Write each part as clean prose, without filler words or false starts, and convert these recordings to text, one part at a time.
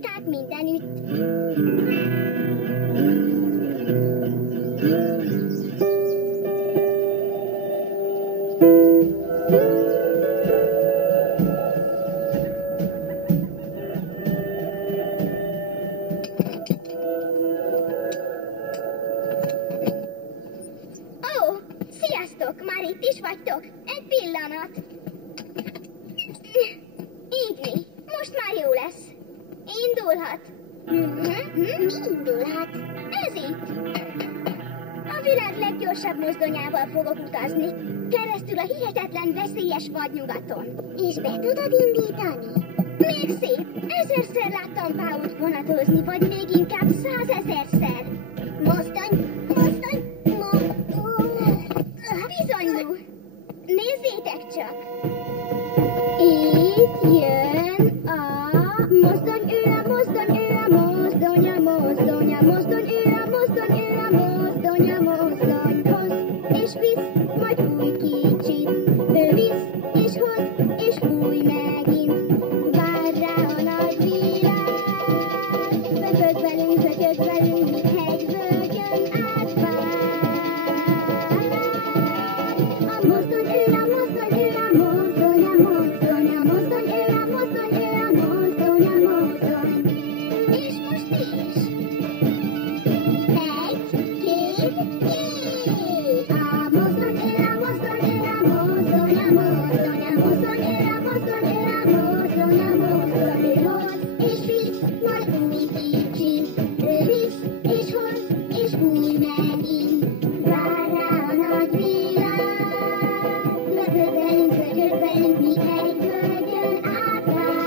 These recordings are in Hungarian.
bandikák mindenütt. Ó, sziasztok, már itt is vagytok? Egy pillanat. Igni, most már jó lesz. Indulhat. Mi indulhat? Ez itt. A világ leggyorsabb mozdonyával fogok utazni. Keresztül a hihetetlen veszélyes vadnyugaton. És be tudod indítani? Még szép. 1000-szer láttam Pault vonatozni, vagy még inkább 100 000-szer. Mozdony. Bizonyú. Nézzétek csak. Itt jön a mozdony, ő a mozdony, ő a mozdony, a mozdony, a mozdony, ő a mozdony, ő a mozdony, a mozdony. Hoz és visz, majd fúj kicsit. Ő visz és hoz és fúj megint. Vár rá a nagy világ. Pöpög velünk, zötyög velünk, míg hegyvölgyön átvár. A mozdony, ő a mozdony, ő a mozdony, a mozdony, a mozdony, ő a mozdony, ő a mozdony, a mozdony. És most is. 1, 2, 3. A mozdony, ő a mozdony, ő a mozdony, a mozdony, a mozdony, ő a mozdony, ő a mozdony, a mozdony. Ő hoz és visz, majd fúj kicsit. Ő visz és hoz és fúj megint. Vár rá a nagy világ. Löpög velünk, zötyög velünk, mi egy völgyön átvár.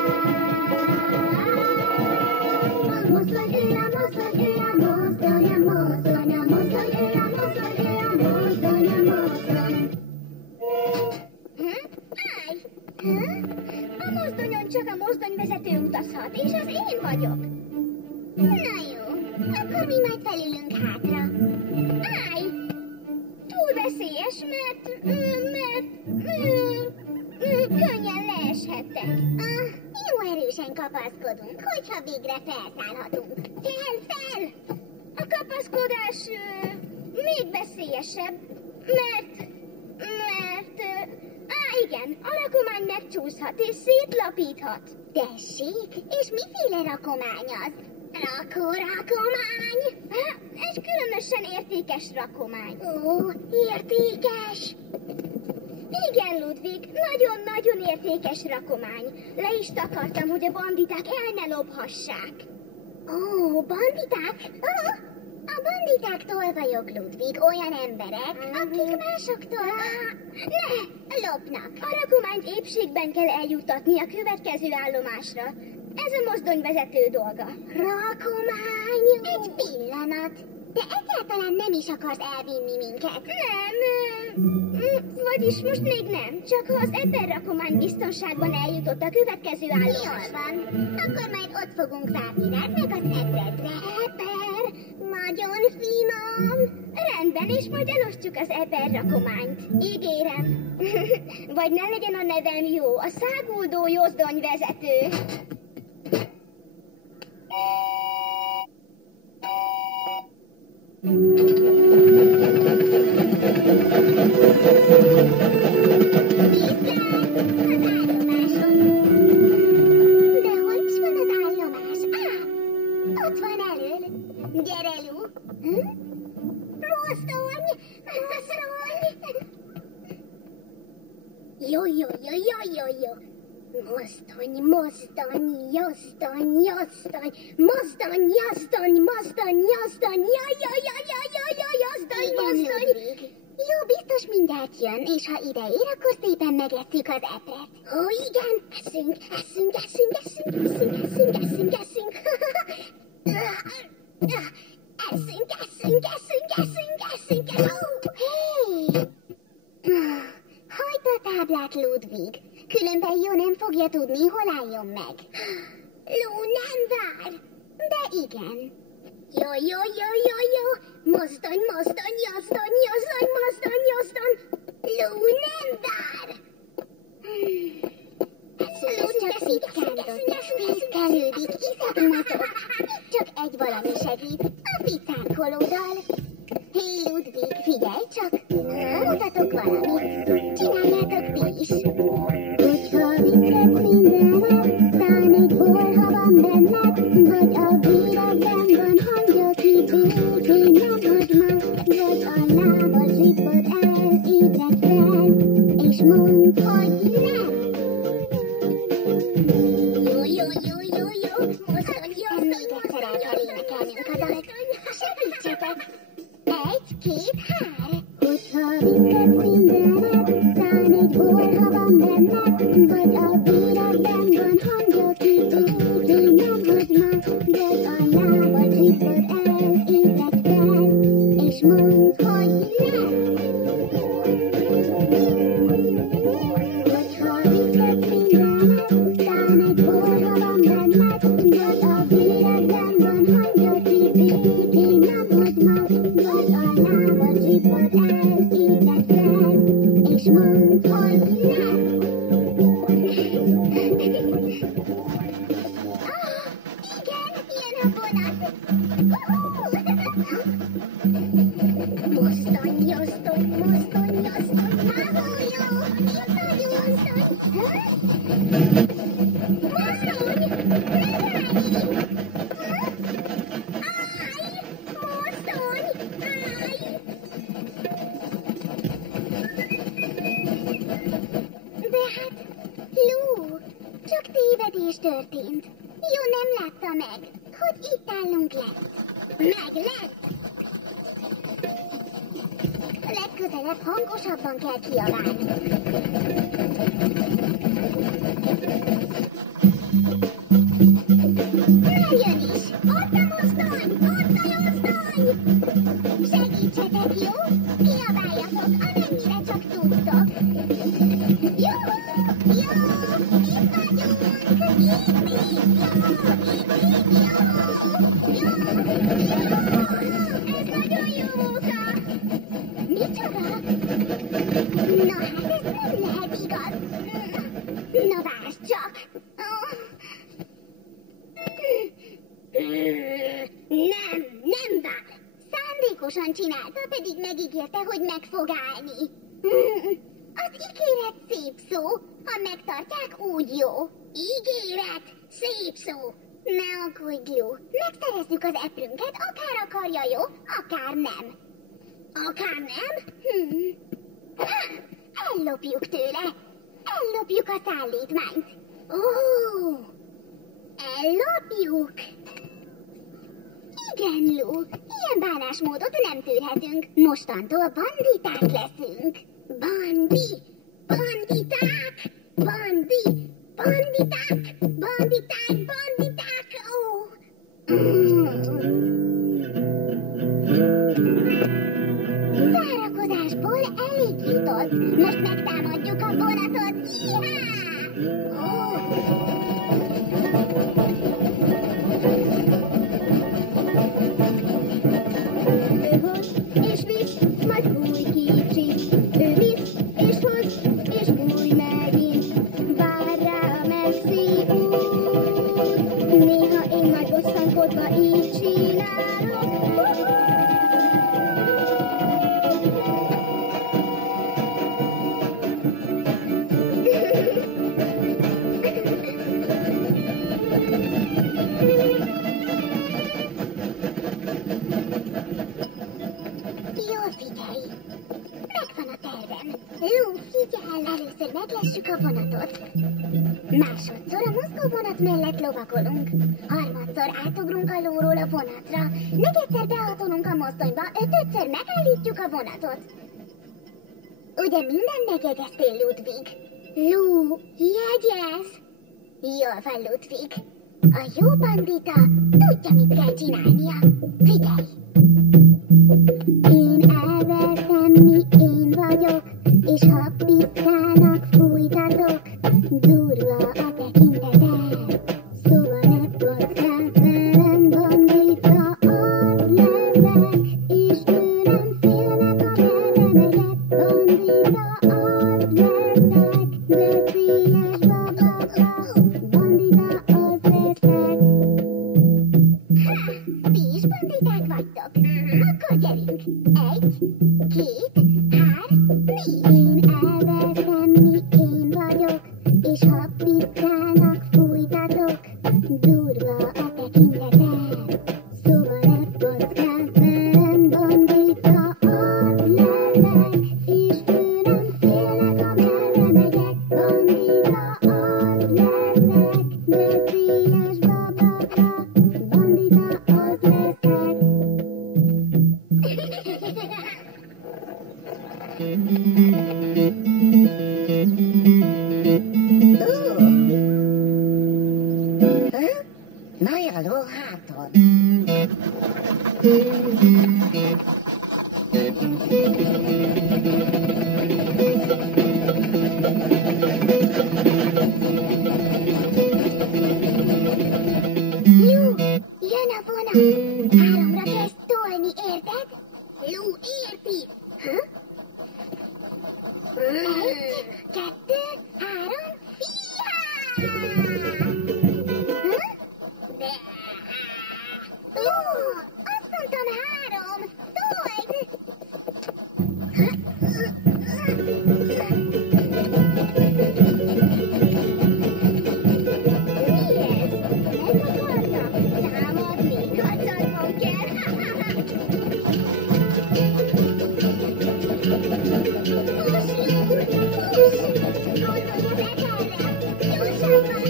A mozdony, ő a mozdony, ő a mozdony, a mozdony, a mozdony, ő a mozdony, ő a mozdony, a mozdony. Állj! A mozdonyon csak a mozdonyvezető utazhat, és az én vagyok. Na jó, akkor mi majd felülünk hátra. Állj! Túl veszélyes, mert könnyen leeshettek. Jó erősen kapaszkodunk, hogyha végre felszállhatunk. Fel! A kapaszkodás még veszélyesebb, mert igen, a rakomány megcsúszhat és szétlapíthat. Tessék, és miféle rakomány az? Rakomány? Egy különösen értékes rakomány. Ó, értékes! Igen, Ludwig, nagyon-nagyon értékes rakomány. Le is takartam, hogy a banditák el ne lophassák. Ó, banditák? A banditáktól vagyok, Ludwig, olyan emberek, akik másoktól... Ne, lopnak. A rakományt épségben kell eljuttatni a következő állomásra. Ez a mozdonyvezető dolga. Rakomány? Egy pillanat. De egyáltalán nem is akarsz elvinni minket. Nem, vagyis most még nem. Csak ha az Eper rakomány biztonságban eljutott a következő állomásra. Jól van. Akkor majd ott fogunk várni rád meg az Eperedre. Eper, nagyon finom. Rendben, és majd elosztjuk az Eper rakományt. Ígérem. Vagy ne legyen a nevem jó, a száguldó mozdonyvezető. De hol is van az állomás? Ott van elől. Gyere, Lu. Mozdony! Jó. Mozdony, Jó, biztos mindjárt jön, és ha ide ér, akkor szépen megesszük az epret. Ó, igen, eszünk. Hey! Hagyd a táblát, Ludwig. Különben jó nem fogja tudni, hol álljon meg. Ló, nem vár. De igen. Jó. Mozdony. Ló, nem vár. Ló, csak szitkándott. Fészkel Fejlődik, iszek, mozog. Csak egy valami segít, a picánkolódal. Hé, Ludwig, figyelj csak, mutatok valamit. Csináljátok ti is. Hogyha viszed mindenet, tán egy bor, ha van benned, vagy a véredben van hangja, ki békén nem hagy ma, vagy a lába zsibbad el, ébredj fel, és mondd, hogy nem. Jó, mozdony, még egyszer el kell énekelnünk a dalt. Segítsetek! 1, 2, 3. Hogyha viszed mindenet, tán egy bor, ha van benned, vagy a véredben van hangja, ki békén nem hagy ma, vagy a lába zsibbad el, ébredj fel, és mondd, hogy nem. Hogyha viszed mindenet, tán egy bor, ha van benned, vagy a véredben van hangja, ki békén nem hagy ma, vagy a lába zsibbad el, ébredj fel, és mondd, hogy nem. Igen, jön a vonat. Mozdony, ahó, jó, itt vagyunk, mozdony. Mozdony, megállj! Állj! Mozdony, állj! De hát, Lou, csak tévedés történt. Jó, nem látta meg, hogy itt állunk lent. Meg lent! Legközelebb hangosabban kell kiabálni. Jön is! Ott a mozdony! Segítsetek, jó? Kiabáljatok, amennyire csak tudtok. Jó! Itt vagyunk! Ez nagyon jó munka! Micsoda? Na hát ez nem lehet igaz. Na várj csak! Nem vár. Szándékosan csinálta, pedig megígérte, hogy meg fog állni. Az ígéret szép szó, ha megtartják, úgy jó. Ígéret, szép szó. Ne aggódj, Lou. Megszerezzük az eprünket, akár akarja, jó, akár nem. Akár nem? Ellopjuk tőle. Ellopjuk a szállítmányt. Ó, ellopjuk. Igen, Lou, ilyen bánásmódot nem tűrhetünk. Mostantól banditák leszünk. Banditák, ó. Várakozásból elég jutott. Most megtámadjuk a vonatot. Ő hoz és visz, majd fúj kicsit. Ő visz és hoz és fúj megint. Vár rá a messzi út. Néha én majd bosszankodva így csinálok. Jól figyelj! Megvan a tervem. Lou, figyelj! Először meglessük a vonatot. Másodszor a mozgóvonat mellett lovagolunk. Harmadszor átugrunk a lóról a vonatra. Negyedszer behatolunk a mozdonyba, ötödször megállítjuk a vonatot. Ugye minden megjegyeztél, Ludwig? Lou, jegyez! Jól van, Ludwig. A jó bandita tudja, mit kell csinálnia. Figyelj! Én elveszem, mi én vagyok, és ha piszkálnak, fújtatok, durva a tekinteted. Szóval ne passzál velem, bandita, az leszek, és tőlem félnek a merremeget. Bandita, az leszek, veszélyes babaka, bandita, az leszek. leszek, veszélyes babaka, bandita az leszek. Najáló háton. Lú, jön a vonat. 3-ra kezd tolni, érted? Lú, érti? Ha? 1, 2, 3, de... azt mondtam 3! Told! Mi ez? Nem akarnak? Támadni? Kacagnom kell! Fuss, Lú! Fuss! Gondolj az egerre! Gyorsabban!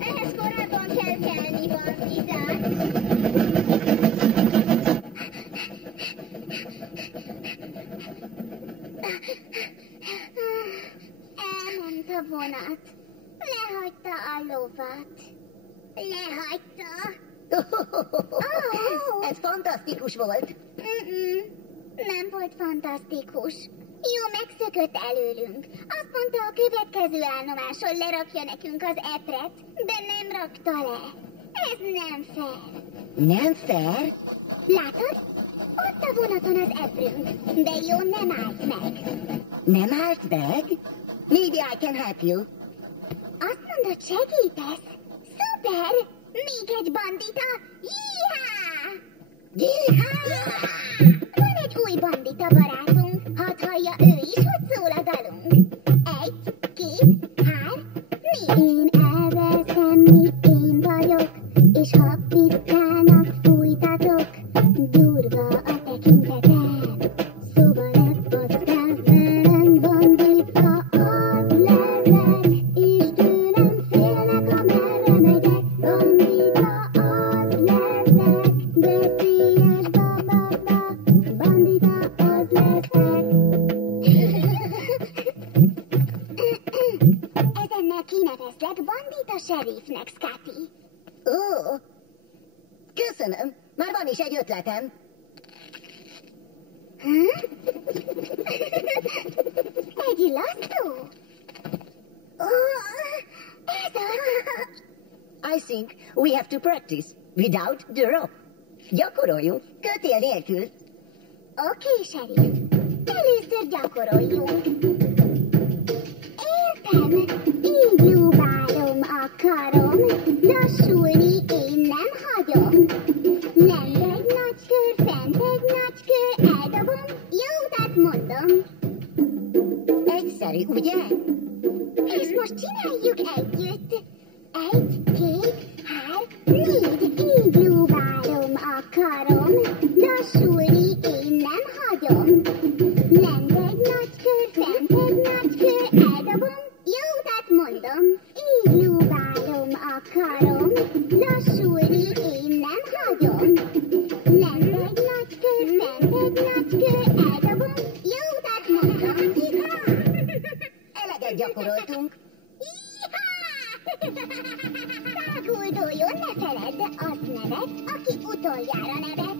Ehhez korábban kell kelni, banditát. Elment a vonat. Lehagyta a lovat. Lehagyta. Ez fantasztikus volt. Nem volt fantasztikus. Jó, megszökött előlünk. Azt mondta, a következő állomáson lerakja nekünk az epret, de nem rakta le. Ez nem fair. Nem fair? Látod? Ott a vonaton az eprünk, de jó, nem állt meg. Nem állt meg? Maybe I can help you. Azt mondod, segítesz? Szuper! Még egy bandita! Jihá! Van egy új bandita barátunk. Hadd hallja ő is, hogy szól a dalunk. 1, 2, 3, 4. Én elveszem, mi én vagyok, és ha piszkálnak, fújtatok. Durva a tekintetem, szóval megpackáz velem, bandita az leszek, és tőlem félnek, amerre megyek. Bandita az leszek, veszélyes babaka, bandita az leszek. Ezennel kinevezlek bandita sheriffnek, Scotty. Ó, köszönöm. Már van is egy ötletem. Egy lasszó? Ez az! I think we have to practice without the rope. Gyakoroljuk, kötél nélkül. Oké, sheriff. Először gyakoroljunk. Értem, így lúbálom a karom, lassulni én nem hagyom. Lent egy nagy kör, fent egy nagy kör, eldobom, jó utat mondom. Egyszerű, ugye? És most csináljuk együtt. 1, 2, 3, 4, így lúbálom a karom, lassulni én nem hagyom. Lent egy nagy kör, fent egy nagy kör, eldobom, jó utat mondom. Így lúbálom a karom, lassulni én nem hagyom. Lent egy nagy kör, fent egy nagy kör, eldobom, jó utat mondom. Eleget gyakoroltunk. Szágulduljon, ne feledd, az nevet, aki utoljára nevet.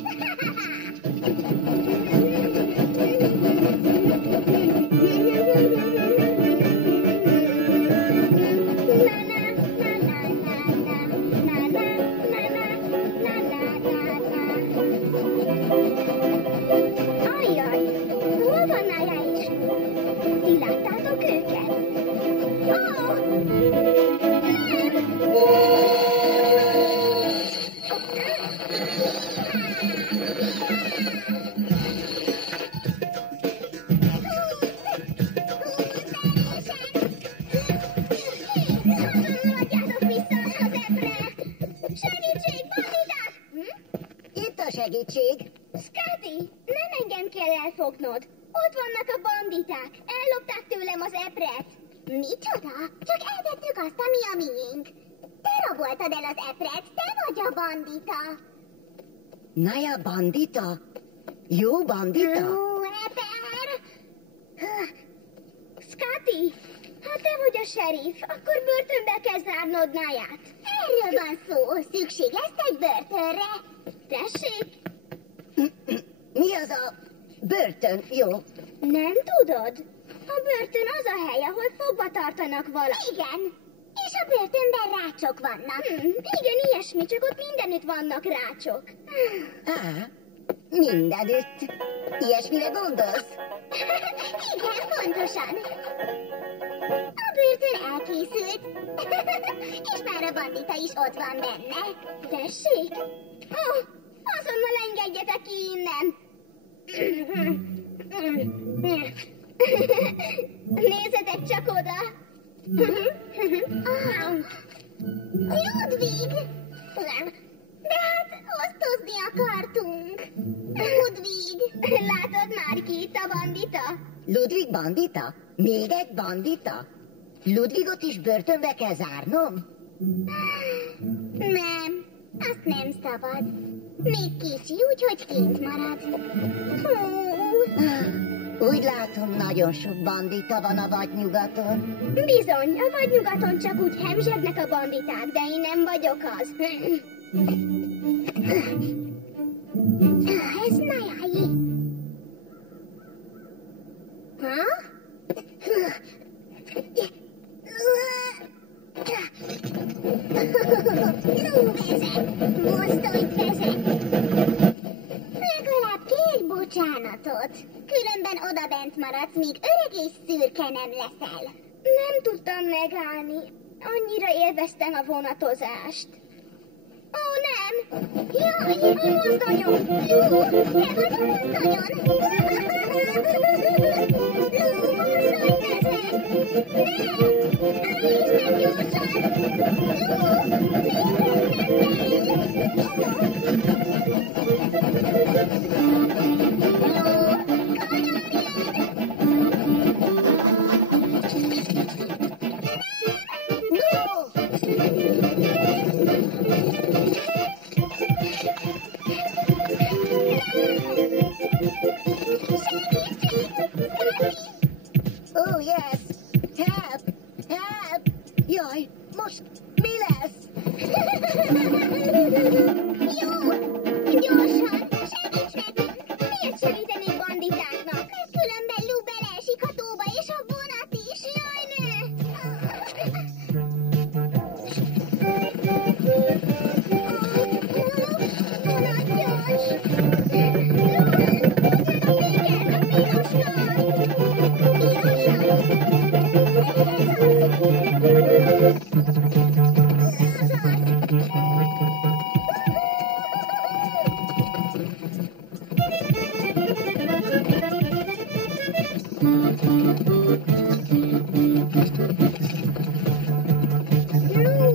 Ajjaj, hol van Naya is? Ti láttátok őket? Ó! Nem! itt a segítség. Scotty, nem engem kell elfognod. Ott vannak a banditák. Ellopták tőlem az epret. Micsoda? Csak elvettük azt, ami a miénk. Te raboltad el az epret, te vagy a bandita. Naja, bandita? Jó bandita? Ó, Eper! Scotty, ha te vagy a sheriff, akkor börtönbe kell zárnod Nayát. Erről van szó. Szükség lesz egy börtönre. Tessék? Mi az a börtön? Jó. Nem tudod? A börtön az a hely, ahol fogva tartanak valakit. Igen. És a börtönben rácsok vannak. Igen, ilyesmi, csak ott mindenütt vannak rácsok. Mindenütt. Ilyesmire gondolsz? Igen, pontosan. A börtön elkészült. És már a bandita is ott van benne. Tessék? Azonnal engedjetek ki innen. Nézzetek csak oda. Ludwig! De hát osztozni akartunk. Ludwig! Látod már ki itt a bandita? Ludwig bandita? Még egy bandita? Ludwigot is börtönbe kell zárnom? Nem, azt nem szabad. Még kicsi, úgyhogy kint marad. Úgy látom, nagyon sok bandita van a vadnyugaton. Bizony, a vadnyugaton csak úgy hemzsegnek a banditák, de én nem vagyok az. Ez Nayai. Ha? Vezet, mozdulj, vezet. Legalább kérj bocsánatot. Különben odabent maradsz, míg öreg és szürke nem leszel. Nem tudtam megállni. Annyira élveztem a vonatozást. Ó, nem! Jaj, a mozdonyon! Lú, te vagy a mozdonyon! Lú, mozdony vezet! Nem! Isten gyorsan! Oh, yes! Help! Help! Jaj, most mi lesz? Jó! Gyorsan! Segíts nekünk! Miért segítenék banditáknak? Mert különben Lou beleesik a tóba, és a vonat is! Jaj, ne! Vonat gyors! Lou! A féken! A piroskal!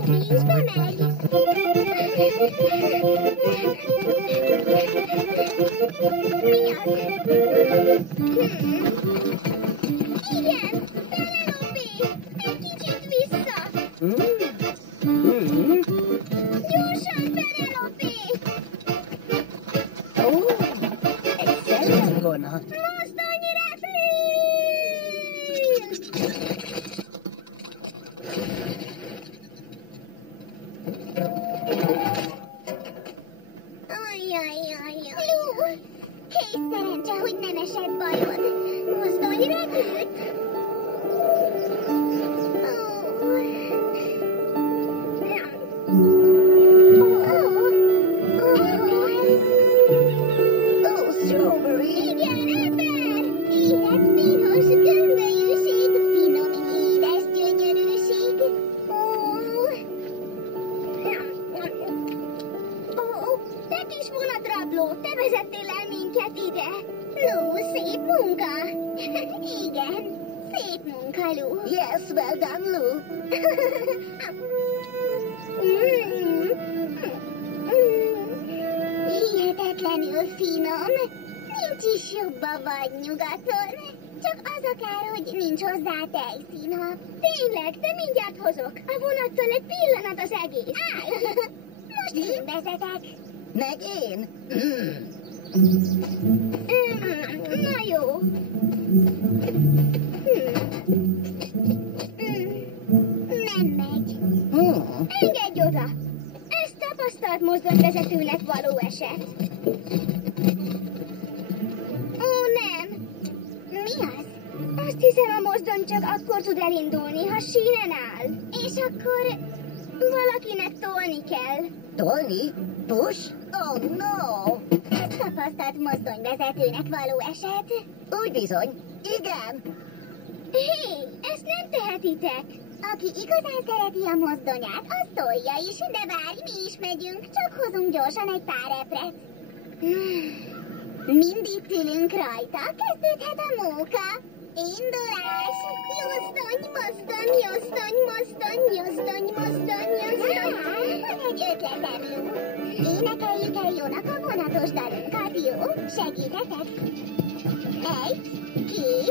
Vízbe megy! Mi az? Igen! Penelope! Egy kicsit vissza! Gyorsan, Penelope! Ó, egy szellemvonat. Mozdony repül! Ajjajjajjaj! Lou! Kész szerencse, hogy nem esett bajod. Mozdony repült! Oh, Strawberry! Igen, Eper! Élet, piros, gömbölyűség, finom, édes gyönyörűség. Te kis vonatrabló, te vezettél el minket ide. Lou, szép munka. Igen, szép munka, Lou. Yes, well done, Lou. hihetetlenül finom. Nincs is jobb a vadnyugaton. Csak az a kár, hogy nincs hozzá tejszínhab. Tényleg, de mindjárt hozok. A vonattal egy pillanat az egész. Állj! Most én vezetek. Meg én? Na jó. Nem megy. Engedj oda! Ez tapasztalt mozdonyvezetőnek való eset. Ó, nem! Mi az? Azt hiszem, a mozdony csak akkor tud elindulni, ha sínen áll. És akkor valakinek tolni kell. Tolni? Push? Oh no! Ez tapasztalt mozdonyvezetőnek való eset. Úgy bizony. Igen. Hé, ezt nem tehetitek. Aki igazán szereti a mozdonyát, az tolja is, de várj, mi is megyünk, csak hozunk gyorsan egy pár epret. Mindig ülünk rajta, kezdődhet a móka. Indulás! Jozdony, mozdony, jozdony, mozdony, jozdony, mozdony, jozdony. Van egy ötletem. Énekeljük el jónak a vonatos dalunkat, jó? Segíthetek? 1,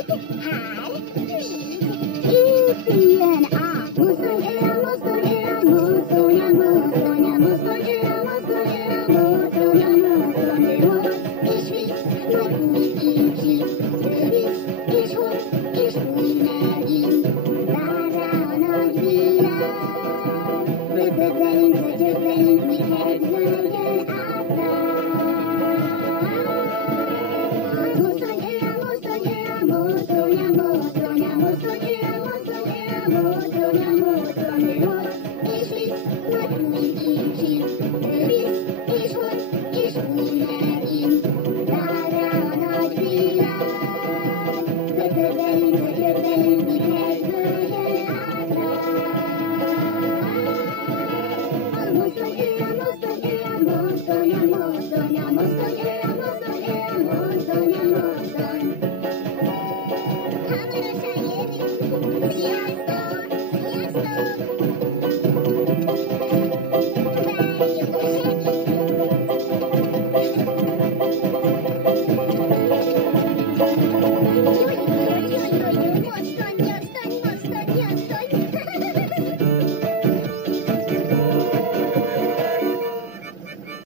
2, 3, 4. Épüljön a mozdony, ő a mozdony, ő a mozdony, a mozdony, a mozdony, ő a mozdony, ő a mozdony, a mozdony, ő hoz és visz, majd úgy kincsi. Ő visz és hoz és úgy megint. Vár rá a nagy világ. Röpög velünk, zögyög velünk, míg hegyvölgyön átrág. A mozdony, ő a mozdony, ő a mozdony, a mozdony, a mozdony, ő a mozdony, ő a mozdony, a mozdony, ő hoz és visz, majd úgy kincsi. Ő visz és hoz és úgy megint. Vár rá a nagy világ. Röpög velünk, zögyög velünk, míg hegyvölgyön átrág. A mozdony, ő a mozdony, ő a mozdony, a mozdony, a mozdony, ő